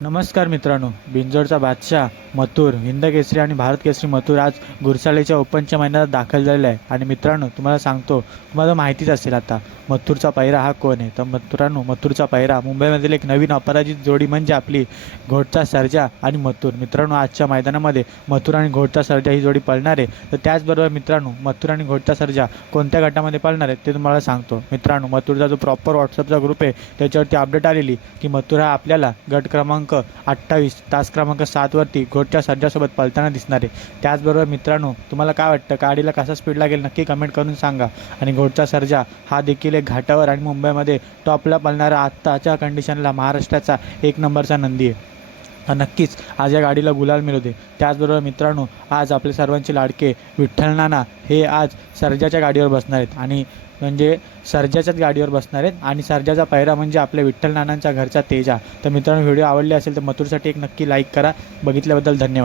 नमस्कार मित्रांनो बिंजोडचा बादशाह मथुर हिंद केसरी आणि भारत केसरी मथुर आज गुरसाळेच्या ओपनच्या महिन्यात दाखल झालेला आहे. आणि मित्रांनो तुम्हाला सांगतो तुम्हाला माहितीच असेल आता मथुरचा पायरा हा कोण आहे? तर मित्रांनो मथुरचा पायरा मुंबईमधील एक नवीन अपराजित जोडी म्हणजे आपली घोटचा सर्जा आणि मथुर. मित्रांनो आजच्या मैदानामध्ये मथुर आणि घोटचा सर्जा ही जोडी पळणार आहे. तर त्याचबरोबर मित्रांनो मथुर आणि घोटचा सर्जा कोणत्या गटामध्ये पळणार आहे ते तुम्हाला सांगतो. मित्रांनो मथुरचा जो प्रॉपर व्हॉट्सअपचा ग्रुप आहे त्याच्यावरती अपडेट आलेली की मथुर हा आपल्याला गट क्रमांक अठ्ठावीस तास क्रमांक सातवरती घोटच्या सर्जासोबत पळताना दिसणार आहे. त्याचबरोबर मित्रांनो तुम्हाला काय वाटतं? गाडीला कसा स्पीड लागेल? नक्की कमेंट करून सांगा. आणि घोटचा सर्जा हा देखील एक घाटावर आणि मुंबईमध्ये टॉपला पळणारा आत्ताच्या कंडिशनला महाराष्ट्राचा एक नंबरचा नंदी आहे. नक्कीच. आज या गाडीला गुलाल मिळू दे. त्याचबरोबर मित्रांनो आज आपले सर्वांचे लाडके विठ्ठल नाना हे आज सर्जाच्या गाडीवर बसणार आहेत. आणि म्हणजे सर्जाच्याच गाडीवर बसणार आहेत. आणि सर्जाचा पायरा म्हणजे आपल्या विठ्ठल नानांच्या घरचा तेजा. तर मित्रांनो व्हिडिओ आवडले असेल तर मथुरसाठी एक नक्की लाईक करा. बघितल्याबद्दल धन्यवाद.